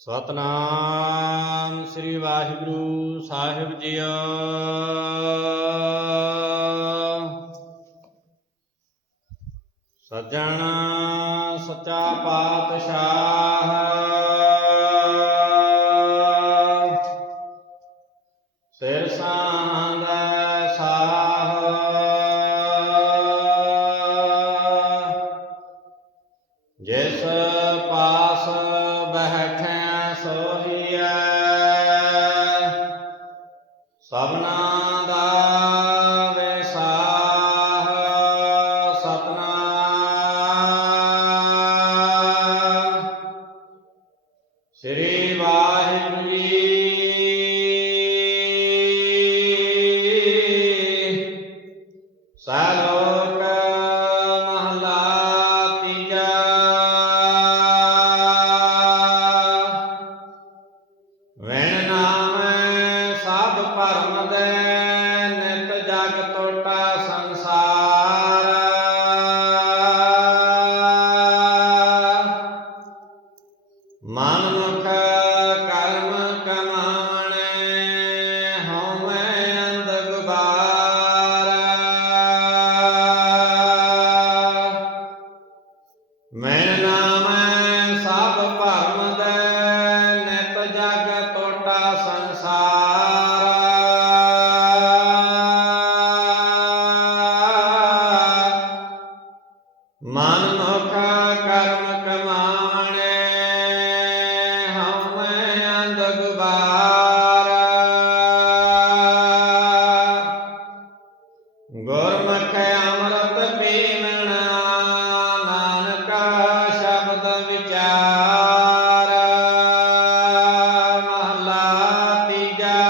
ਸਤਨਾਮ ਸ੍ਰੀ ਵਾਹਿਗੁਰੂ ਸਾਹਿਬ ਜੀਓ। ਸਜਣਾ ਸਚਾ ਪਾਤਸ਼ਾਹ। ਸਿਰ ਸਾਂਦਾ ਸਭਨਾ ਸੰਸਾਰ। ਮਨ ਕਰਮ ਕਮਾਣੇ ਹਉਮੈ ਅੰਧ ਗੁਬਾਰ ਮੈਂ ਨਾਮ ਮਨ ਮੁਖ ਕਰਮ ਕਮਾਣੇ ਹਉਮੈ ਅੰਧ ਗੁਬਾਰ ਅੰਮ੍ਰਿਤ ਪੀਵਣਾ ਨਾਨਕ ਸ਼ਬਦ ਵਿਚਾਰ। ਮਹਲਾ ਤੀਜਾ।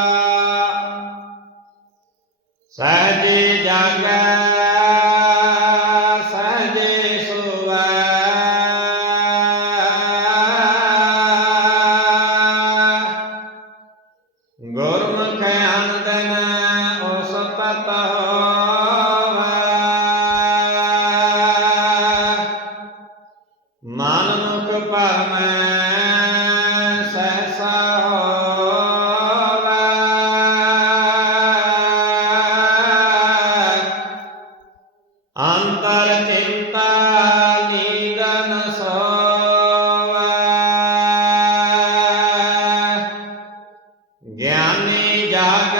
haga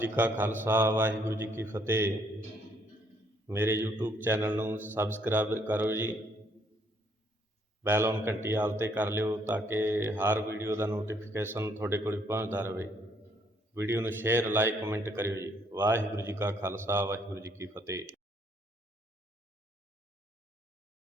ਜੀ ਕਾ ਖਾਲਸਾ, ਵਾਹਿਗੁਰੂ ਜੀ ਕੀ ਫਤਿਹ। ਮੇਰੇ YouTube ਚੈਨਲ ਨੂੰ ਸਬਸਕ੍ਰਾਈਬ ਕਰੋ ਜੀ। ਬੈਲ ਔਨ ਘੰਟੀ ਆਲ ਤੇ ਕਰ ਲਿਓ ਤਾਂ ਕਿ ਹਰ ਵੀਡੀਓ ਦਾ ਨੋਟੀਫਿਕੇਸ਼ਨ ਤੁਹਾਡੇ ਕੋਲ ਪਹੁੰਚਦਾ ਰਹੇ। ਵੀਡੀਓ ਨੂੰ ਸ਼ੇਅਰ ਲਾਈਕ ਕਮੈਂਟ ਕਰਿਓ ਜੀ। ਵਾਹਿਗੁਰੂ ਜੀ ਕਾ ਖਾਲਸਾ, ਵਾਹਿਗੁਰੂ ਜੀ ਕੀ ਫਤਿਹ।